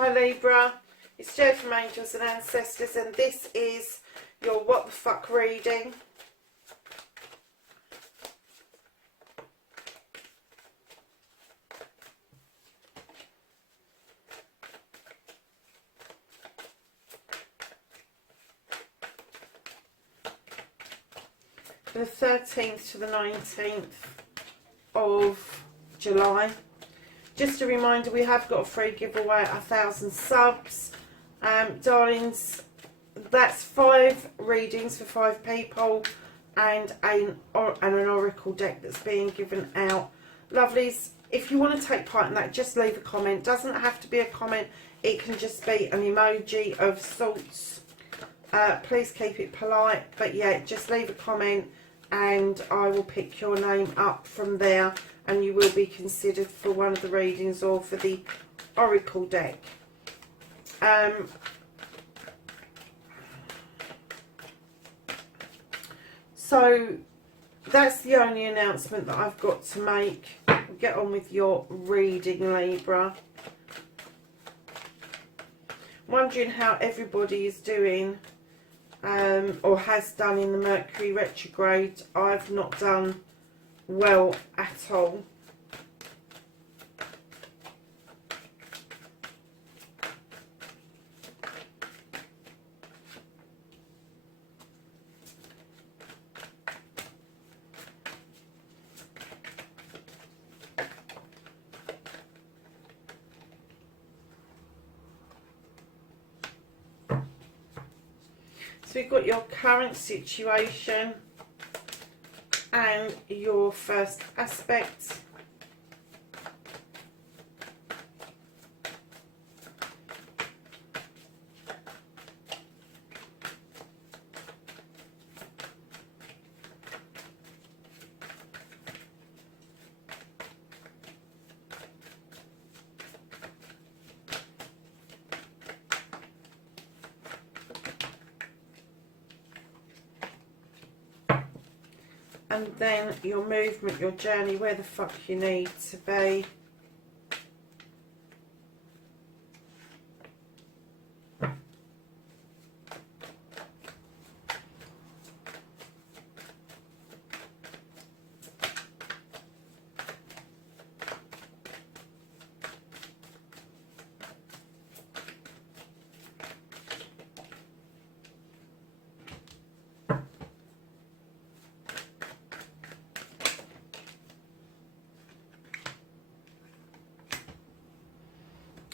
Hi Libra, it's Jo from Angels and Ancestors, and this is your What the Fuck reading. The 13th to the 19th of July. Just a reminder, we have got a free giveaway at 1,000 subs. Darlings, that's 5 readings for 5 people and an oracle deck that's being given out. Lovelies, if you want to take part in that, just leave a comment. Doesn't have to be a comment, it can just be an emoji of sorts. Please keep it polite, but yeah, just leave a comment and I will pick your name up from there and you will be considered for one of the readings or for the oracle deck. So that's the only announcement that I've got to make. Get on with your reading, Libra. Wondering how everybody is doing or has done in the Mercury retrograde. I've not done well at all. So we've got your current situation and your first aspect. And then your movement, your journey, where the fuck you need to be.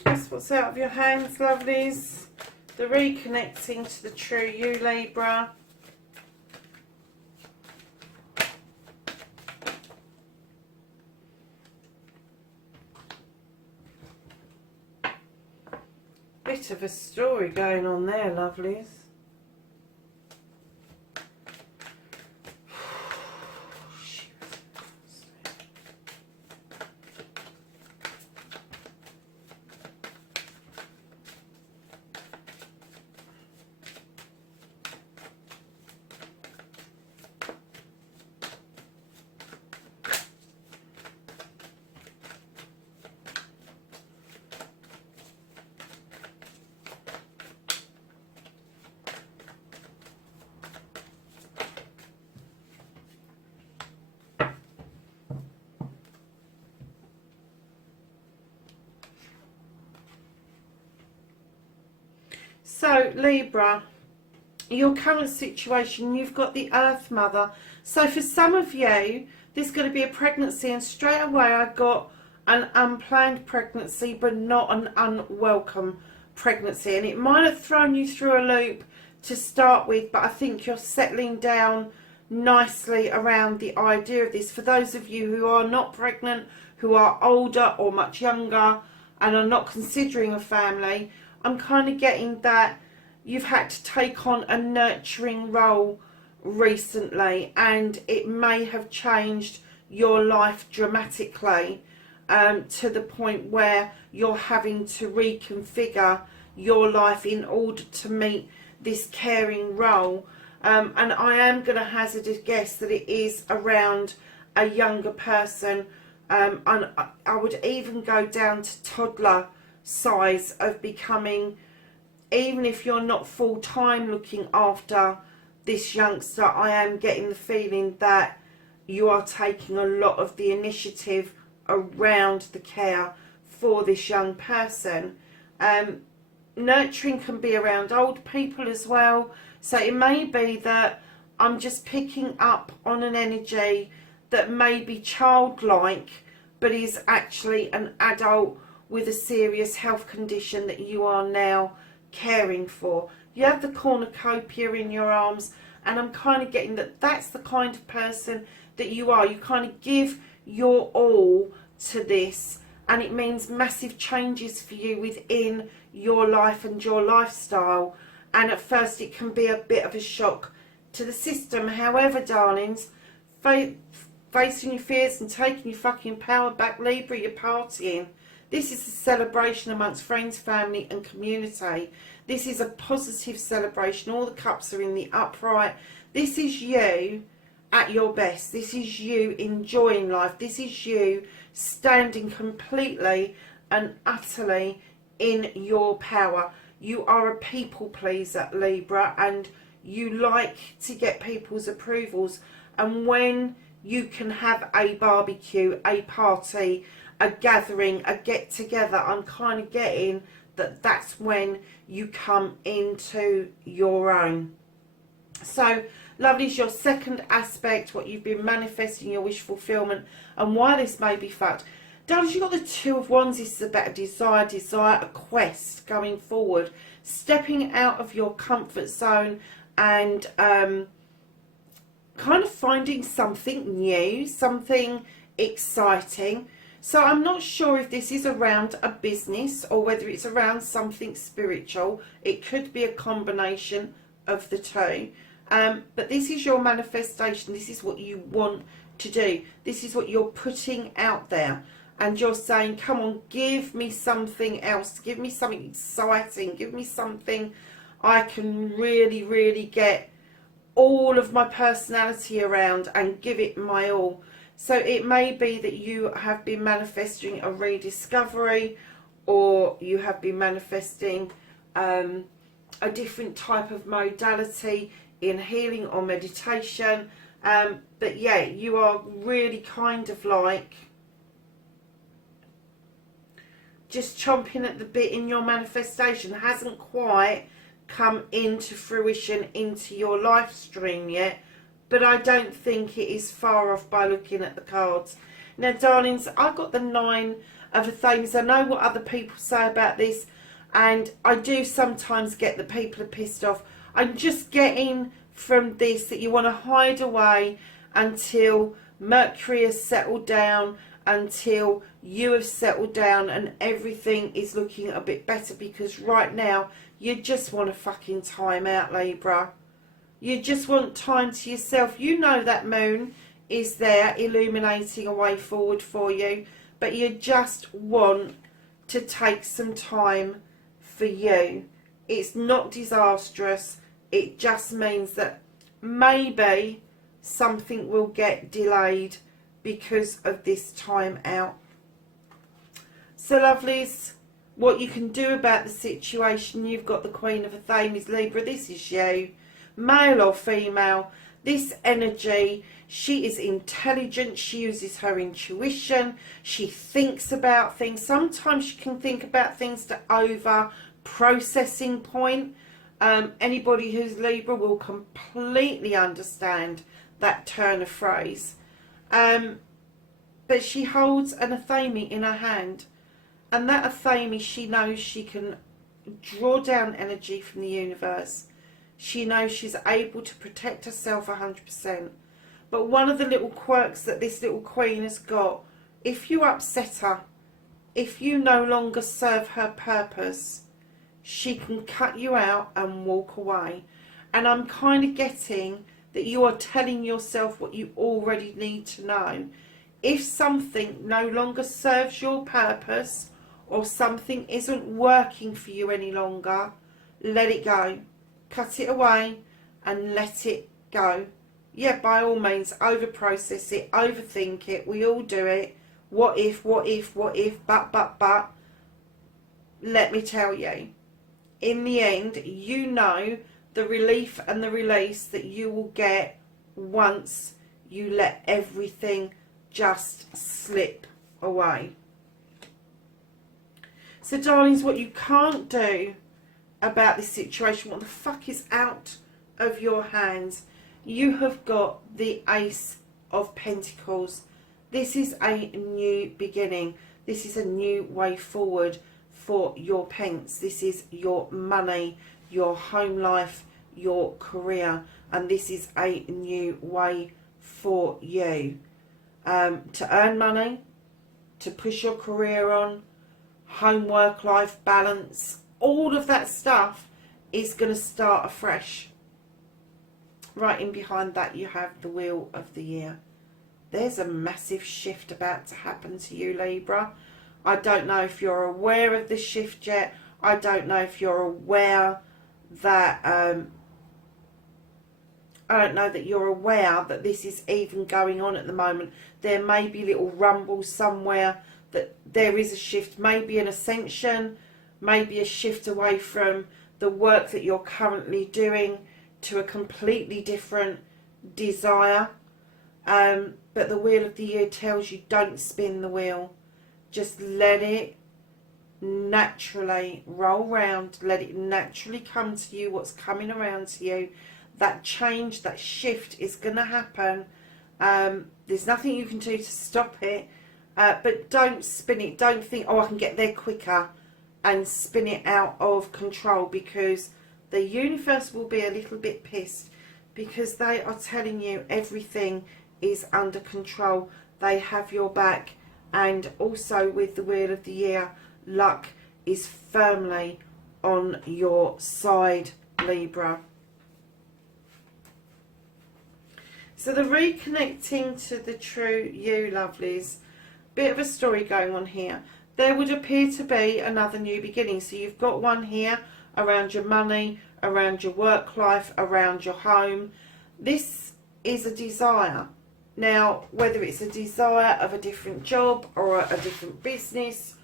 That's what's out of your hands, lovelies. The reconnecting to the true you, Libra. Bit of a story going on there, lovelies. So, Libra, your current situation, you've got the Earth Mother. So for some of you, there's going to be a pregnancy, and straight away I've got an unplanned pregnancy, but not an unwelcome pregnancy. And it might have thrown you through a loop to start with, but I think you're settling down nicely around the idea of this. For those of you who are not pregnant, who are older or much younger, and are not considering a family, I'm kind of getting that you've had to take on a nurturing role recently, and it may have changed your life dramatically to the point where you're having to reconfigure your life in order to meet this caring role. And I am going to hazard a guess that it is around a younger person, and I would even go down to toddler size of becoming, even if you're not full-time looking after this youngster, I am getting the feeling that you are taking a lot of the initiative around the care for this young person. Nurturing can be around old people as well. So it may be that I'm just picking up on an energy that may be childlike, but is actually an adult with a serious health condition that you are now caring for. You have the cornucopia in your arms, and I'm kind of getting that that's the kind of person that you are. You kind of give your all to this, and it means massive changes for you within your life and your lifestyle. And at first it can be a bit of a shock to the system. However, darlings, facing your fears and taking your fucking power back, Libra, you're partying. This is a celebration amongst friends, family and community. This is a positive celebration. All the cups are in the upright. This is you at your best. This is you enjoying life. This is you standing completely and utterly in your power. You are a people pleaser, Libra, and you like to get people's approvals. And when you can have a barbecue, a party, a gathering, a get together, I'm kind of getting that that's when you come into your own. So lovely is your second aspect, what you've been manifesting, your wish fulfillment, and why this may be fact. Darling, you've got the Two of Wands. This is about a desire, a quest going forward, stepping out of your comfort zone and kind of finding something new, something exciting. So I'm not sure if this is around a business or whether it's around something spiritual. It could be a combination of the two. But this is your manifestation. This is what you want to do. This is what you're putting out there. And you're saying, come on, give me something else. Give me something exciting. Give me something I can really, really get all of my personality around and give it my all. So it may be that you have been manifesting a rediscovery, or you have been manifesting a different type of modality in healing or meditation. But yeah, you are really kind of like just chomping at the bit in your manifestation. Hasn't quite come into fruition into your life stream yet, but I don't think it is far off by looking at the cards. Now, darlings, I got the Nine of Athens. I know what other people say about this, and I do sometimes get that people are pissed off. I'm just getting from this that you want to hide away until Mercury has settled down, until you have settled down and everything is looking a bit better, because right now you just want a fucking time out, Libra. You just want time to yourself. You know that moon is there illuminating a way forward for you, but you just want to take some time for you. It's not disastrous. It just means that maybe something will get delayed because of this time out. So, lovelies, what you can do about the situation, you've got the Queen of Athens, Libra. This is you, male or female. This energy, she is intelligent. She uses her intuition. She thinks about things. Sometimes she can think about things to over processing point. Anybody who's Libra will completely understand that turn of phrase. But she holds an Athame in her hand, and that Athame, she knows she can draw down energy from the universe. She knows she's able to protect herself 100%. But one of the little quirks that this little queen has got, if you upset her, if you no longer serve her purpose, she can cut you out and walk away. And I'm kind of getting that you are telling yourself what you already need to know. If something no longer serves your purpose, or something isn't working for you any longer, let it go. Cut it away and let it go. Yeah, by all means, over-process it, overthink it. We all do it. What if, but. let me tell you, in the end, you know the relief and the release that you will get once you let everything just slip away. So, darlings, what you can't do about this situation, what the fuck is out of your hands, you have got the Ace of Pentacles. This is a new beginning. This is a new way forward for your pence. This is your money, your home life, your career, and this is a new way for you to earn money, to push your career on, home work life balance, all of that stuff is going to start afresh. Right in behind that you have the Wheel of the Year. There's a massive shift about to happen to you, Libra. I don't know if you're aware of the shift yet. I don't know if you're aware that I don't know that you're aware that this is even going on at the moment. There may be little rumbles somewhere that there is a shift, maybe an ascension, maybe a shift away from the work that you're currently doing to a completely different desire. But the Wheel of the Year tells you don't spin the wheel. Just let it naturally roll round. Let it naturally come to you what's coming around to you. That change, that shift is going to happen. There's nothing you can do to stop it. But don't spin it. Don't think, oh, I can get there quicker and spin it out of control, because the universe will be a little bit pissed, because they are telling you everything is under control. They have your back. And also with the Wheel of the Year, luck is firmly on your side, Libra. So the reconnecting to the true you, lovelies. Bit of a story going on here. There would appear to be another new beginning. So you've got one here around your money, around your work life, around your home. This is a desire. Now, whether it's a desire of a different job or a different business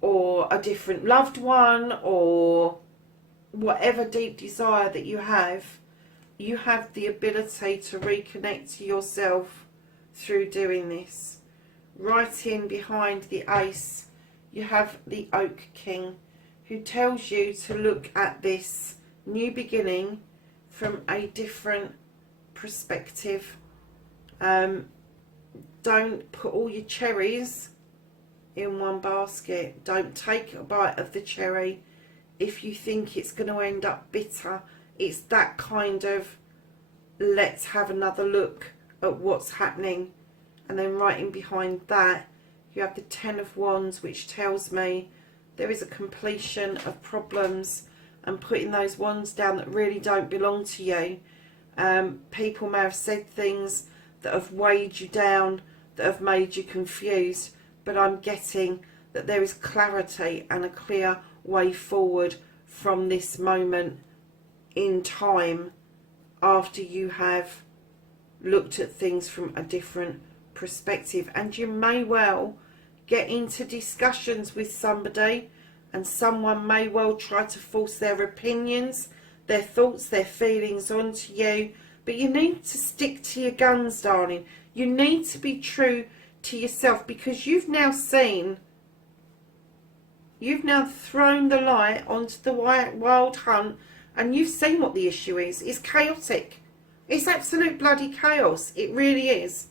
or a different loved one or whatever deep desire that you have the ability to reconnect to yourself through doing this. Right in behind the Ace, you have the Oak King, who tells you to look at this new beginning from a different perspective. Don't put all your cherries in one basket. Don't take a bite of the cherry if you think it's going to end up bitter. It's that kind of, let's have another look at what's happening. And then right in behind that you have the Ten of Wands, which tells me there is a completion of problems and putting those wands down that really don't belong to you. People may have said things that have weighed you down, that have made you confused, but I'm getting that there is clarity and a clear way forward from this moment in time, after you have looked at things from a different perspective. And you may well get into discussions with somebody, and someone may well try to force their opinions, their thoughts, their feelings onto you. But you need to stick to your guns, darling. You need to be true to yourself, because you've now seen, you've now thrown the light onto the wild hunt, and you've seen what the issue is. It's chaotic. It's absolute bloody chaos. It really is.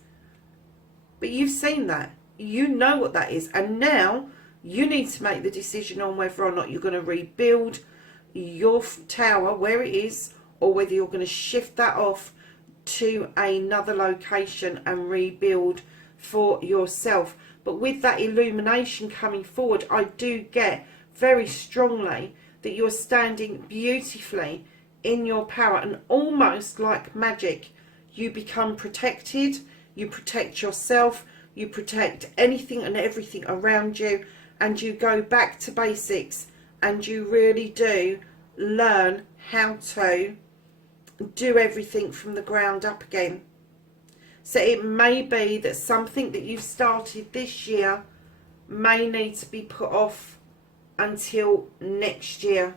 But you've seen that. You know what that is. And now you need to make the decision on whether or not you're going to rebuild your tower where it is, or whether you're going to shift that off to another location and rebuild for yourself. But with that illumination coming forward, I do get very strongly that you're standing beautifully in your power, and almost like magic, you become protected. You protect yourself, you protect anything and everything around you, and you go back to basics, and you really do learn how to do everything from the ground up again. So it may be that something that you've started this year may need to be put off until next year.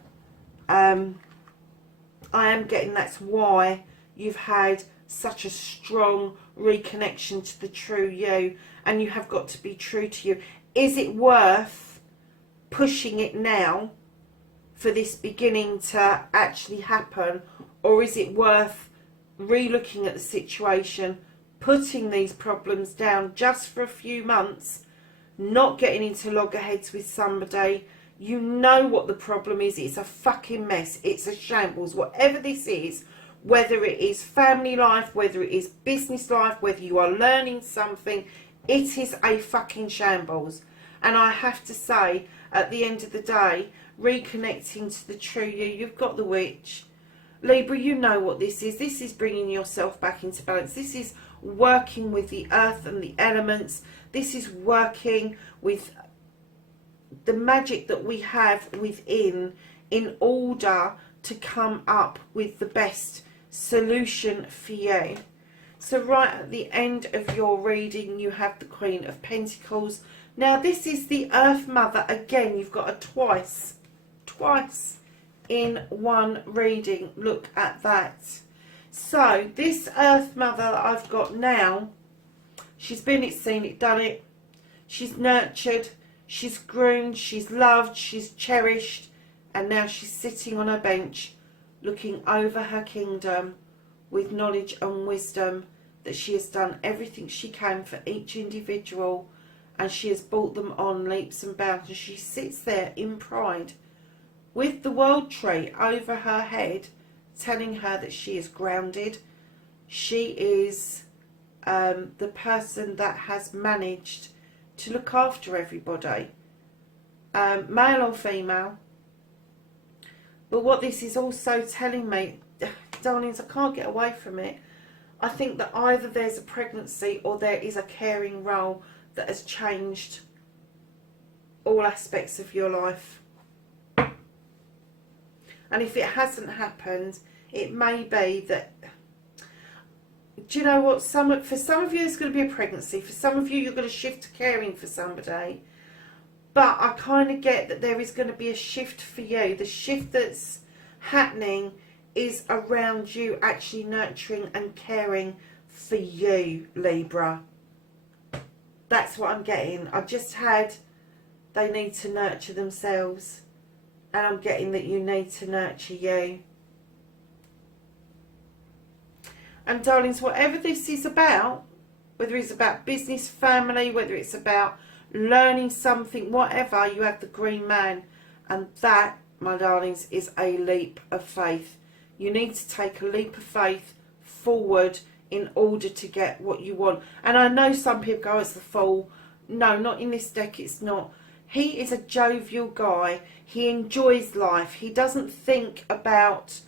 I am getting that's why you've had such a strong reconnection to the true you, and you have got to be true to you. Is it worth pushing it now for this beginning to actually happen, or is it worth re-looking at the situation, putting these problems down just for a few months, not getting into loggerheads with somebody? You know what the problem is. It's a fucking mess. It's a shambles. Whatever this is, whether it is family life, whether it is business life, whether you are learning something, it is a fucking shambles. And I have to say, at the end of the day, reconnecting to the true you, you've got the witch. Libra, you know what this is. This is bringing yourself back into balance. This is working with the earth and the elements. This is working with the magic that we have within in order to come up with the best solution for you. So right at the end of your reading, you have the Queen of Pentacles. Now this is the Earth Mother. Again, you've got a twice in one reading. Look at that. So this Earth Mother that I've got now, she's been it, seen it, done it. She's nurtured, she's groomed, she's loved, she's cherished, and now she's sitting on her bench looking over her kingdom with knowledge and wisdom that she has done everything she can for each individual, and she has brought them on leaps and bounds, and she sits there in pride with the world tree over her head, telling her that she is grounded. She is the person that has managed to look after everybody, male or female. But what this is also telling me, darlings, I can't get away from it. I think that either there's a pregnancy or there is a caring role that has changed all aspects of your life. And if it hasn't happened, it may be that, do you know what, for some of you it's going to be a pregnancy, for some of you you're going to shift to caring for somebody, but I kind of get that there is going to be a shift for you. The shift that's happening is around you actually nurturing and caring for you, Libra. That's what I'm getting. I just had, they need to nurture themselves, and I'm getting that you need to nurture you. And darlings, whatever this is about, whether it's about business, family, whether it's about learning something, whatever, you have the Green Man. And that, my darlings, is a leap of faith. You need to take a leap of faith forward in order to get what you want. And I know some people go, it's the Fool. No, not in this deck, it's not. He is a jovial guy. He enjoys life. He doesn't think about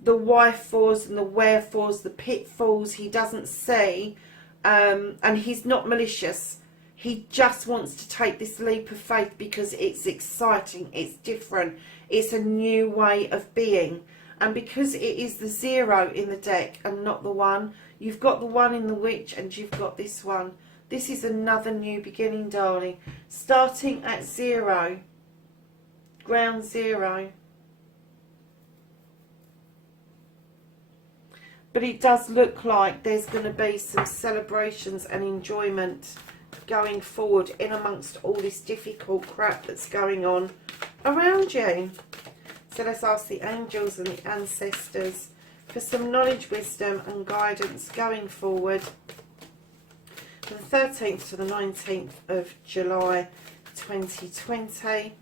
the why-fors and the wherefores, the pitfalls. He doesn't see, and he's not malicious. He just wants to take this leap of faith because it's exciting, it's different, it's a new way of being. And because it is the 0 in the deck and not the 1, you've got the 1 in the Witch and you've got this one. This is another new beginning, darling. Starting at 0. Ground 0. But it does look like there's going to be some celebrations and enjoyment going forward in amongst all this difficult crap that's going on around you. So let's ask the angels and the ancestors for some knowledge, wisdom and guidance going forward from the 13th to the 19th of July 2020.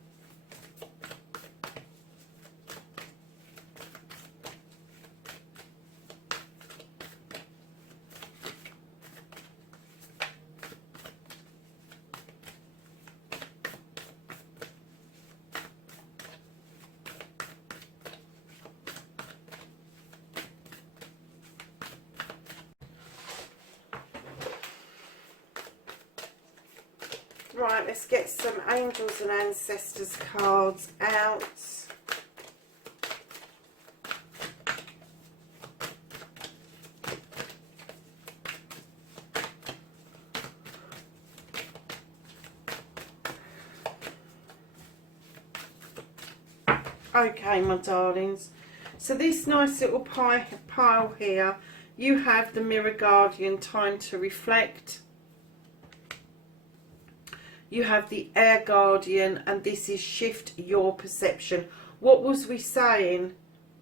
Right, let's get some angels and ancestors cards out. Okay, my darlings. So this nice little pile here, you have the Mirror Guardian, time to reflect. You have the Air Guardian, and this is shift your perception. What was we saying?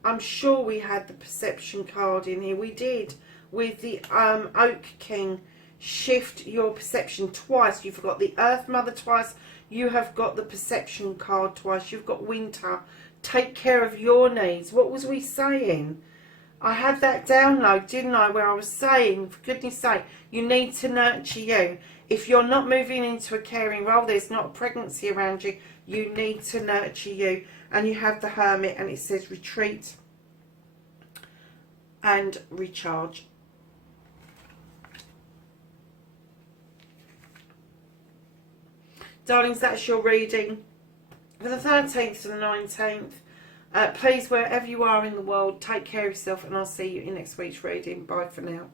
I'm sure we had the perception card in here. We did, with the Oak King. Shift your perception twice. You've got the Earth Mother twice. You have got the perception card twice. You've got Winter. Take care of your needs. What was we saying? I had that download, didn't I, where I was saying, for goodness sake, you need to nurture you. If you're not moving into a caring role, there's not a pregnancy around you, you need to nurture you. And you have the Hermit, and it says retreat and recharge. Darlings, that's your reading for the 13th to the 19th. Please, wherever you are in the world, take care of yourself, and I'll see you in next week's reading. Bye for now.